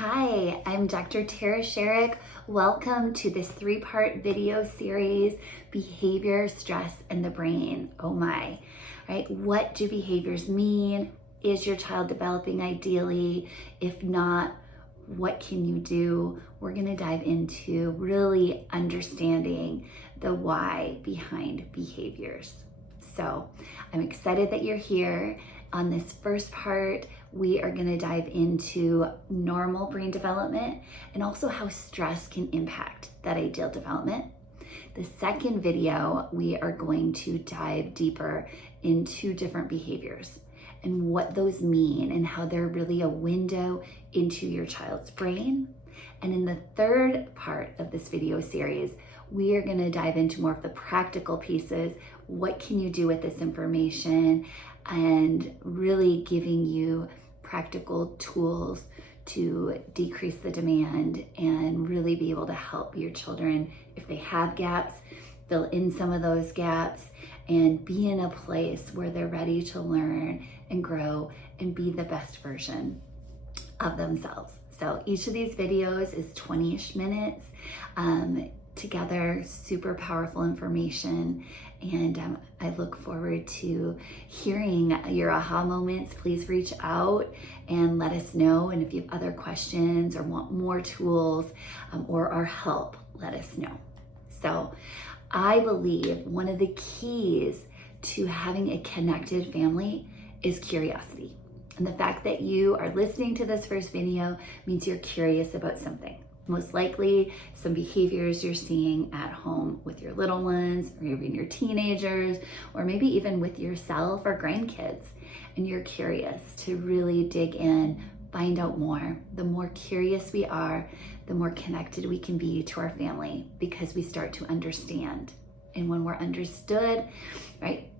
Hi, I'm Dr. Tara Scharich. Welcome to this 3-part video series, Behavior, Stress, and the Brain. Oh my, right? What do behaviors mean? Is your child developing ideally? If not, what can you do? We're gonna dive into really understanding the why behind behaviors. So I'm excited that you're here. On this first part, we are going to dive into normal brain development and also how stress can impact that ideal development. The second video, we are going to dive deeper into different behaviors and what those mean and how they're really a window into your child's brain. And in the third part of this video series, we are going to dive into more of the practical pieces. What can you do with this information? And really giving you practical tools to decrease the demand and really be able to help your children, if they have gaps, fill in some of those gaps and be in a place where they're ready to learn and grow and be the best version of themselves. So each of these videos is 20-ish minutes together, super powerful information. And I look forward to hearing your aha moments. Please reach out and let us know. And if you have other questions or want more tools or our help, let us know. So I believe one of the keys to having a connected family is curiosity. And the fact that you are listening to this first video means you're curious about something. Most likely some behaviors you're seeing at home with your little ones, or even your teenagers, or maybe even with yourself or grandkids. And you're curious to really dig in, find out more. The more curious we are, the more connected we can be to our family because we start to understand. And when we're understood, right,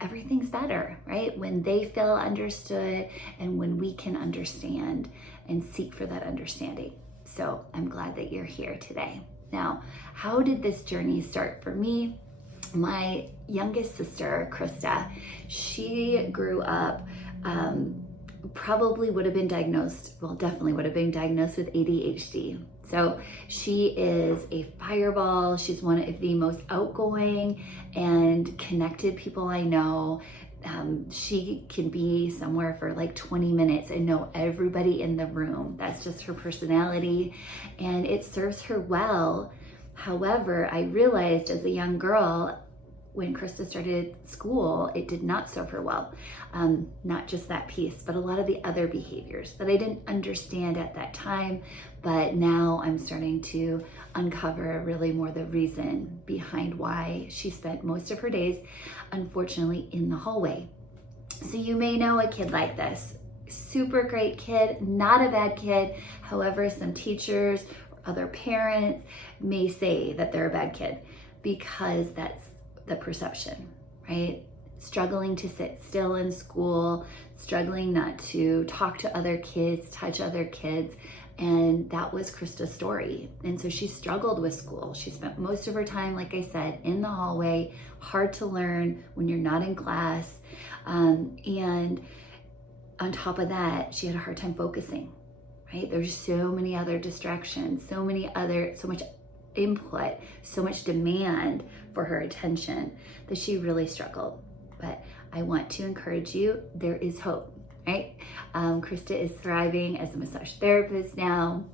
everything's better, right? When they feel understood and when we can understand and seek for that understanding. So I'm glad that you're here today. Now, how did this journey start for me? My youngest sister, Krista, she grew up, probably would have been diagnosed, well, definitely would have been diagnosed with ADHD. So she is a fireball. She's one of the most outgoing and connected people I know. She can be somewhere for like 20 minutes and know everybody in the room. That's just her personality and it serves her well. However, I realized as a young girl, when Krista started school, it did not serve her well. Not just that piece, but a lot of the other behaviors that I didn't understand at that time. But now I'm starting to uncover really more the reason behind why she spent most of her days, unfortunately, in the hallway. So you may know a kid like this. Super great kid, not a bad kid. However, some teachers or other parents may say that they're a bad kid because that's the perception, right? Struggling to sit still in school, struggling not to talk to other kids, touch other kids. And that was Krista's story. And so she struggled with school. She spent most of her time, like I said, in the hallway, hard to learn when you're not in class. And on top of that, she had a hard time focusing, right? There's so many other distractions, so much input, so much demand for her attention that she really struggled. But I want to encourage you, there is hope, right? Krista is thriving as a massage therapist now,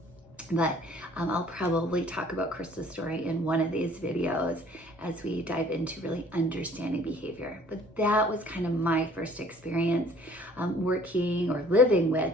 but I'll probably talk about Krista's story in one of these videos as we dive into really understanding behavior. But that was kind of my first experience working or living with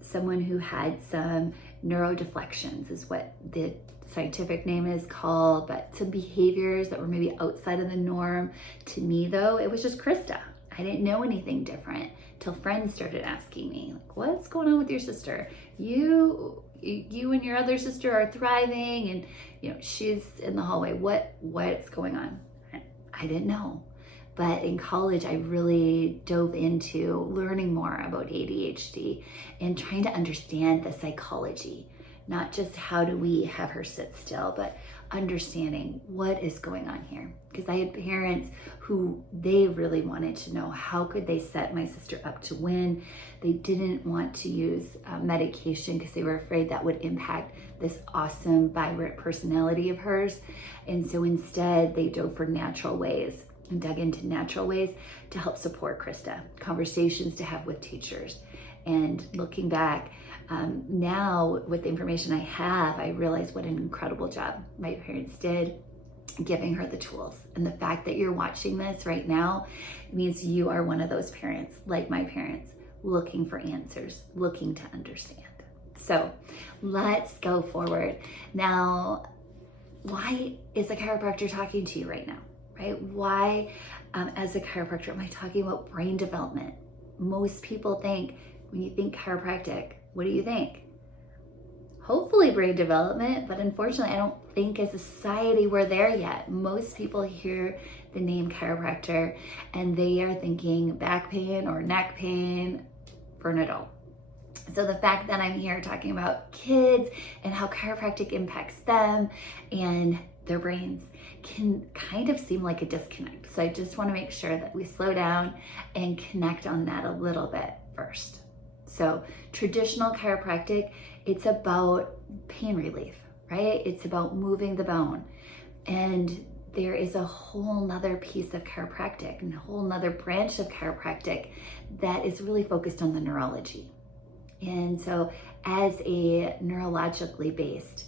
someone who had some neurodeflections is what the scientific name is called, but some behaviors that were maybe outside of the norm. To me though, it was just Krista. I didn't know anything different till friends started asking me, like, what's going on with your sister? You and your other sister are thriving and she's in the hallway. What's going on? I didn't know. But in college, I really dove into learning more about ADHD and trying to understand the psychology, not just how do we have her sit still, but understanding what is going on here. Because I had parents who they really wanted to know how could they set my sister up to win. They didn't want to use medication because they were afraid that would impact this awesome, vibrant personality of hers. And so instead they dove for natural ways and dug into natural ways to help support Krista, conversations to have with teachers. And looking back, now with the information I have, I realize what an incredible job my parents did giving her the tools. And the fact that you're watching this right now means you are one of those parents, like my parents, looking for answers, looking to understand. So let's go forward. Now, why is a chiropractor talking to you right now, right? Why, as a chiropractor, am I talking about brain development? Most people think, when you think chiropractic, what do you think? Hopefully brain development, but unfortunately I don't think as a society we're there yet. Most people hear the name chiropractor and they are thinking back pain or neck pain for an adult. So the fact that I'm here talking about kids and how chiropractic impacts them and their brains can kind of seem like a disconnect. So I just want to make sure that we slow down and connect on that a little bit first. So traditional chiropractic, it's about pain relief, right? It's about moving the bone. And there is a whole nother piece of chiropractic and a whole nother branch of chiropractic that is really focused on the neurology. And so as a neurologically based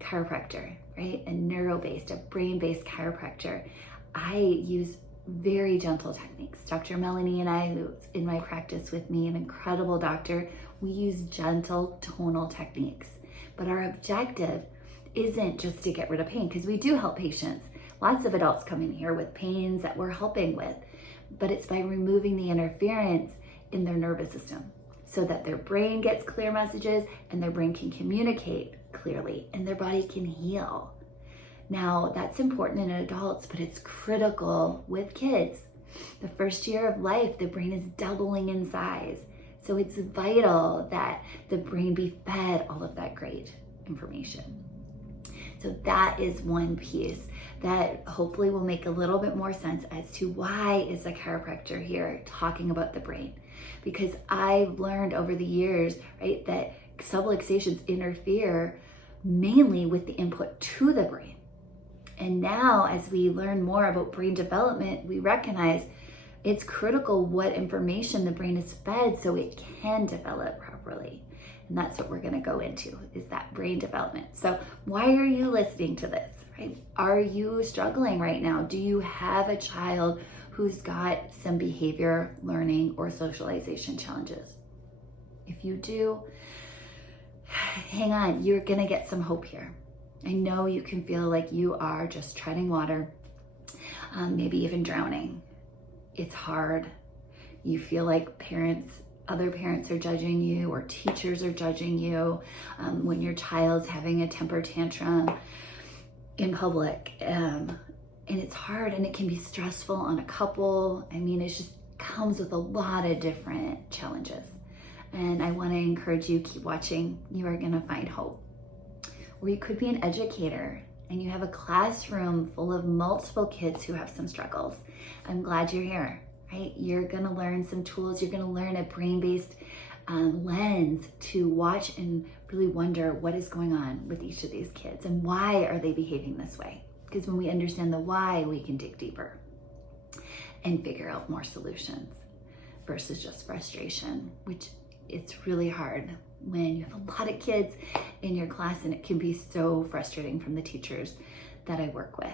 chiropractor, right? A neuro-based, a brain-based chiropractor, I use very gentle techniques. Dr. Melanie and I, who's in my practice with me, an incredible doctor, we use gentle tonal techniques. But our objective isn't just to get rid of pain, because we do help patients. Lots of adults come in here with pains that we're helping with, but it's by removing the interference in their nervous system so that their brain gets clear messages and their brain can communicate clearly and their body can heal. Now, that's important in adults, but it's critical with kids. The first year of life, the brain is doubling in size. So it's vital that the brain be fed all of that great information. So that is one piece that hopefully will make a little bit more sense as to why is a chiropractor here talking about the brain. Because I've learned over the years, right, that subluxations interfere mainly with the input to the brain. And now, as we learn more about brain development, we recognize it's critical what information the brain is fed so it can develop properly. And that's what we're going to go into, is that brain development. So why are you listening to this, right? Are you struggling right now? Do you have a child who's got some behavior, learning, or socialization challenges? If you do, hang on, you're going to get some hope here. I know you can feel like you are just treading water, maybe even drowning. It's hard. You feel like other parents are judging you, or teachers are judging you when your child's having a temper tantrum in public. And it's hard, and it can be stressful on a couple. I mean, it just comes with a lot of different challenges. And I want to encourage you, keep watching. You are going to find hope. Or you could be an educator and you have a classroom full of multiple kids who have some struggles. I'm glad you're here, right? You're gonna learn some tools. You're gonna learn a brain-based lens to watch and really wonder what is going on with each of these kids and why are they behaving this way? Because when we understand the why, we can dig deeper and figure out more solutions versus just frustration, which it's really hard when you have a lot of kids in your class, and it can be so frustrating from the teachers that I work with.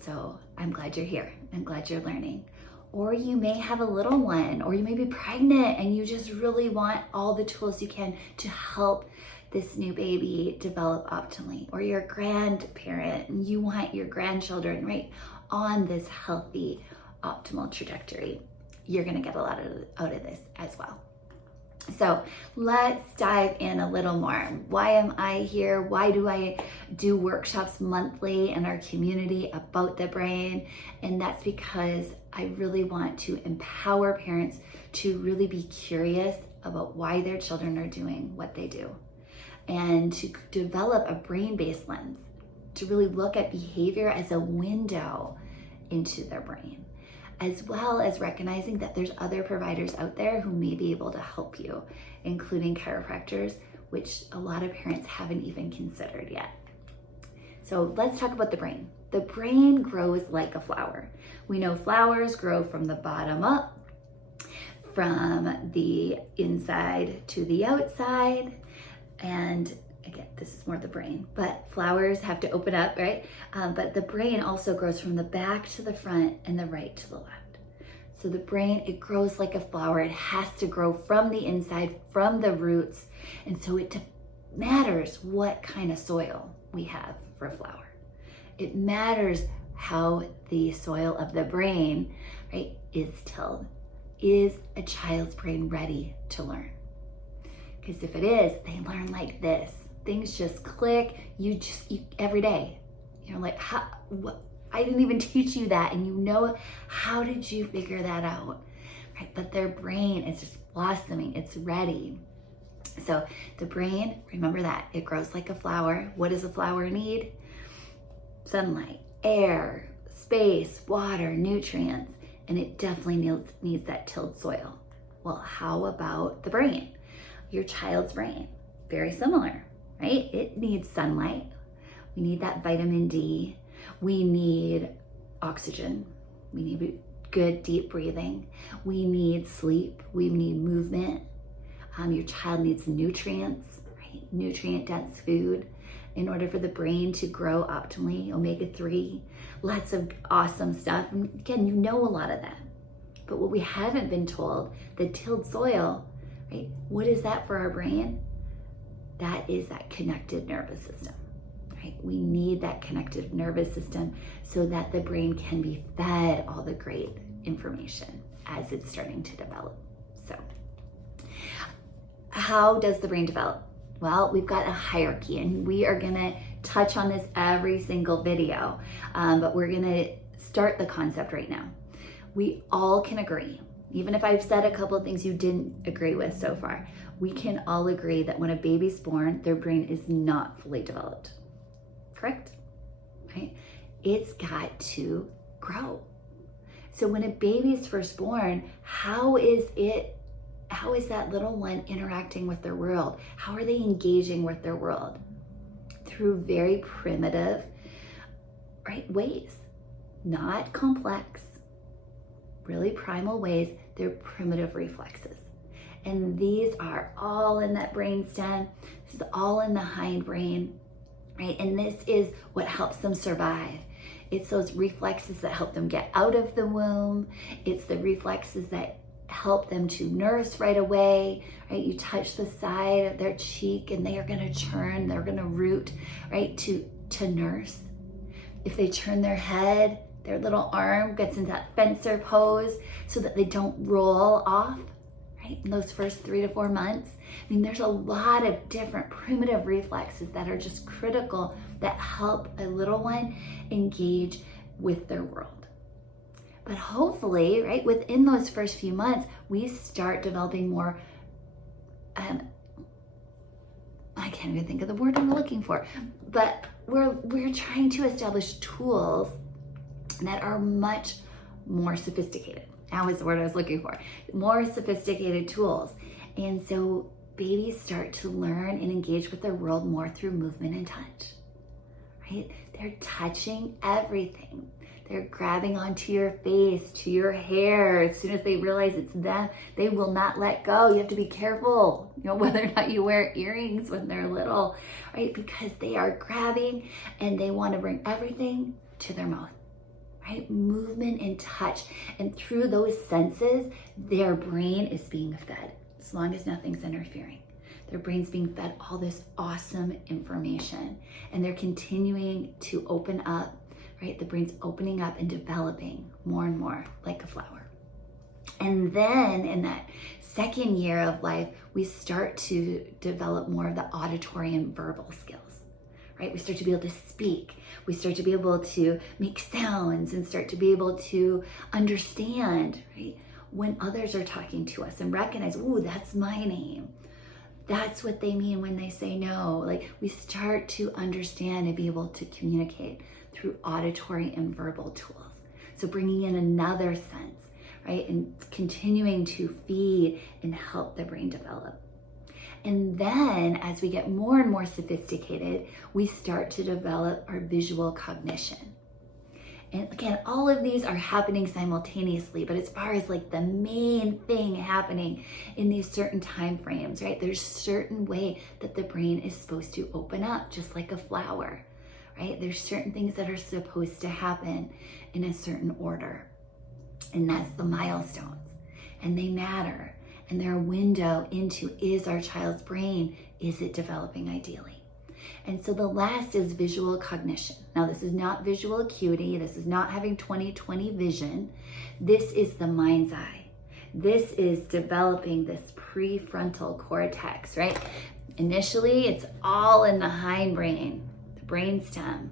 So I'm glad you're here. I'm glad you're learning. Or you may have a little one, or you may be pregnant and you just really want all the tools you can to help this new baby develop optimally. Or you're a grandparent and you want your grandchildren right on this healthy, optimal trajectory. You're gonna get a lot out of this as well. So let's dive in a little more. Why am I here? Why do I do workshops monthly in our community about the brain? And that's because I really want to empower parents to really be curious about why their children are doing what they do. and to develop a brain-based lens, to really look at behavior as a window into their brain, as well as recognizing that there's other providers out there who may be able to help you, including chiropractors, which a lot of parents haven't even considered yet. So let's talk about the brain. The brain grows like a flower. We know flowers grow from the bottom up, from the inside to the outside. And again, this is more the brain, but flowers have to open up, right? But the brain also grows from the back to the front and the right to the left. So the brain, it grows like a flower. It has to grow from the inside, from the roots. And so it matters what kind of soil we have for a flower. It matters how the soil of the brain, right, is tilled. Is a child's brain ready to learn? Because if it is, they learn like this. Things just click. You every day. You're like, what? I didn't even teach you that, and you know, how did you figure that out? Right? But their brain is just blossoming. It's ready. So the brain, remember that it grows like a flower. What does a flower need? Sunlight, air, space, water, nutrients, and it definitely needs that tilled soil. Well, how about the brain? Your child's brain, very similar, right? It needs sunlight. We need that vitamin D. We need oxygen. We need good deep breathing. We need sleep. We need movement. Your child needs nutrients, right? Nutrient-dense food in order for the brain to grow optimally. Omega-3, lots of awesome stuff. And again, you know a lot of that. But what we haven't been told, the tilled soil, right? What is that for our brain? That is that connected nervous system, right? We need that connected nervous system so that the brain can be fed all the great information as it's starting to develop. So how does the brain develop? Well, we've got a hierarchy, and we are gonna touch on this every single video, but we're gonna start the concept right now. We all can agree, even if I've said a couple of things you didn't agree with so far, we can all agree that when a baby's born, their brain is not fully developed, correct? Right? It's got to grow. So when a baby's first born, how is that little one interacting with their world? How are they engaging with their world? Through very primitive, right, ways, not complex, really primal ways. They're primitive reflexes. And these are all in that brainstem. This is all in the hindbrain, right? And this is what helps them survive. It's those reflexes that help them get out of the womb. It's the reflexes that help them to nurse right away, right? You touch the side of their cheek and they are gonna turn, they're gonna root, right, to nurse. If they turn their head, their little arm gets into that fencer pose so that they don't roll off, right? In those first 3 to 4 months. I mean, there's a lot of different primitive reflexes that are just critical that help a little one engage with their world. But hopefully, right, within those first few months, we start developing more, I can't even think of the word I'm looking for, but we're trying to establish tools that are much more sophisticated. That was the word I was looking for. More sophisticated tools. And so babies start to learn and engage with their world more through movement and touch, right? They're touching everything. They're grabbing onto your face, to your hair. As soon as they realize it's them, they will not let go. You have to be careful, whether or not you wear earrings when they're little, right? Because they are grabbing and they want to bring everything to their mouth, right? Movement and touch. And through those senses, their brain is being fed, as long as nothing's interfering. Their brain's being fed all this awesome information, and they're continuing to open up, right? The brain's opening up and developing more and more like a flower. And then in that second year of life, we start to develop more of the auditory and verbal skills, right? We start to be able to speak. We start to be able to make sounds and start to be able to understand, right? When others are talking to us and recognize, ooh, that's my name. That's what they mean when they say no. Like, we start to understand and be able to communicate through auditory and verbal tools. So bringing in another sense, right? And continuing to feed and help the brain develop. And then as we get more and more sophisticated, we start to develop our visual cognition. And again, all of these are happening simultaneously, but as far as like the main thing happening in these certain time frames, right? There's certain way that the brain is supposed to open up, just like a flower, right? There's certain things that are supposed to happen in a certain order. And that's the milestones. And they matter. And they're a window into, is our child's brain, is it developing ideally? And so the last is visual cognition. Now, this is not visual acuity. This is not having 20/20 vision. This is the mind's eye. This is developing this prefrontal cortex, right? Initially, it's all in the hindbrain, the brainstem.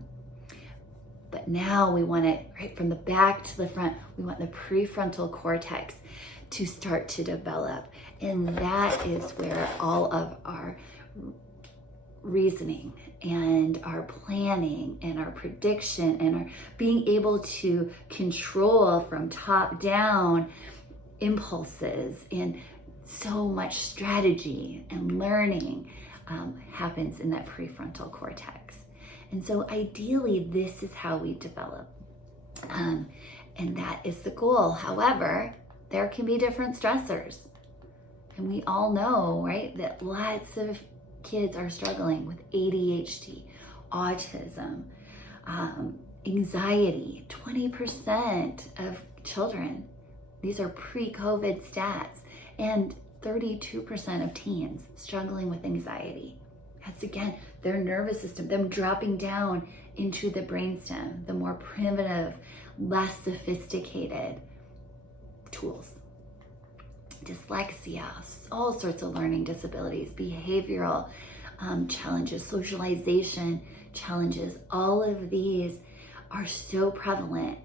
But now we want it, right, from the back to the front, we want the prefrontal cortex to start to develop. And that is where all of our reasoning and our planning and our prediction and our being able to control from top down impulses and so much strategy and learning happens in that prefrontal cortex. And so ideally, this is how we develop. And that is the goal. However, there can be different stressors. And we all know, right, that lots of kids are struggling with ADHD, autism, anxiety. 20% of children, these are pre-COVID stats, and 32% of teens struggling with anxiety. That's again, their nervous system, them dropping down into the brainstem, the more primitive, less sophisticated tools. Dyslexia, all sorts of learning disabilities, behavioral challenges, socialization challenges, all of these are so prevalent.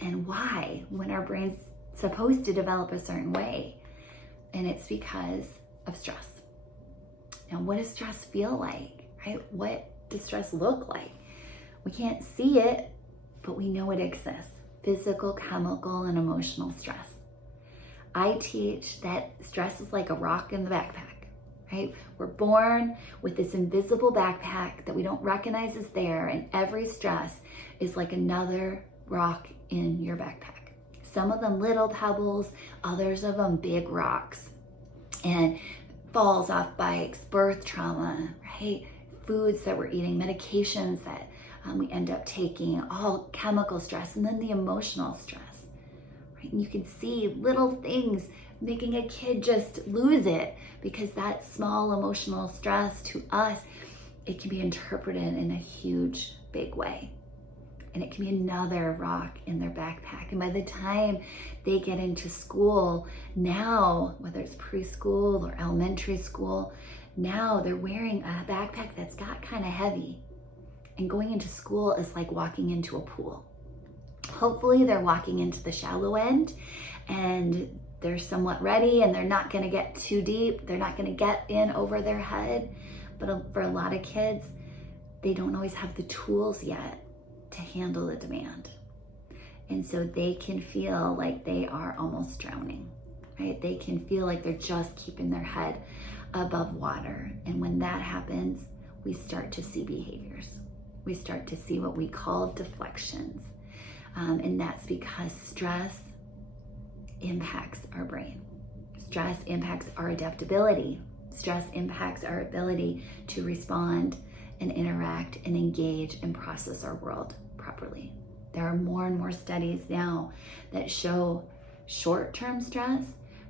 And why? When our brain's supposed to develop a certain way. And it's because of stress. Now, what does stress feel like, right? What does stress look like? We can't see it, but we know it exists. Physical, chemical, and emotional stress. I teach that stress is like a rock in the backpack, right? We're born with this invisible backpack that we don't recognize is there, and every stress is like another rock in your backpack. Some of them little pebbles, others of them big rocks. And falls off bikes, birth trauma, right? Foods that we're eating, medications that we end up taking, all chemical stress, and then the emotional stress. And you can see little things making a kid just lose it because that small emotional stress to us, it can be interpreted in a huge, big way. And it can be another rock in their backpack. And by the time they get into school, now, whether it's preschool or elementary school, now they're wearing a backpack that's got kind of heavy. And going into school is like walking into a pool. Hopefully they're walking into the shallow end and they're somewhat ready and they're not going to get too deep. They're not going to get in over their head. But for a lot of kids, they don't always have the tools yet to handle the demand. And so they can feel like they are almost drowning, right? They can feel like they're just keeping their head above water. And when that happens, we start to see behaviors. We start to see what we call deflections. And that's because stress impacts our brain. Stress impacts our adaptability. Stress impacts our ability to respond and interact and engage and process our world properly. There are more and more studies now that show short-term stress,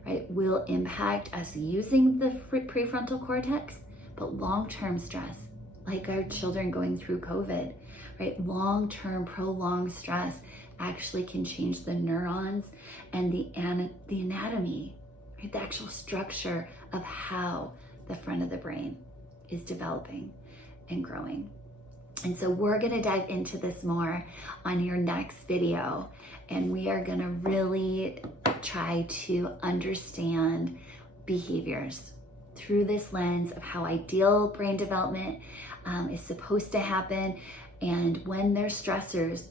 right, will impact us using the prefrontal cortex, but long-term stress, like our children going through COVID, right? Long-term, prolonged stress actually can change the neurons and the anatomy, right? The actual structure of how the front of the brain is developing and growing. And so we're gonna dive into this more on your next video, and we are gonna really try to understand behaviors through this lens of how ideal brain development is supposed to happen. And when there's stressors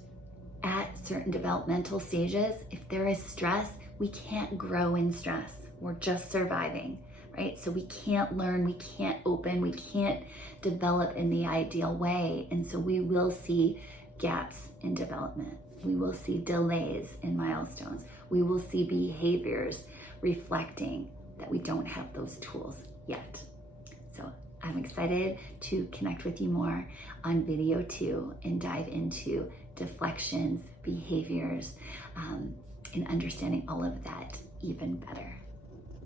at certain developmental stages, if there is stress, we can't grow in stress. We're just surviving, right? So we can't learn, we can't open, we can't develop in the ideal way. And so we will see gaps in development. We will see delays in milestones. We will see behaviors reflecting that we don't have those tools yet. So I'm excited to connect with you more on video 2 and dive into deflections, behaviors, and understanding all of that even better.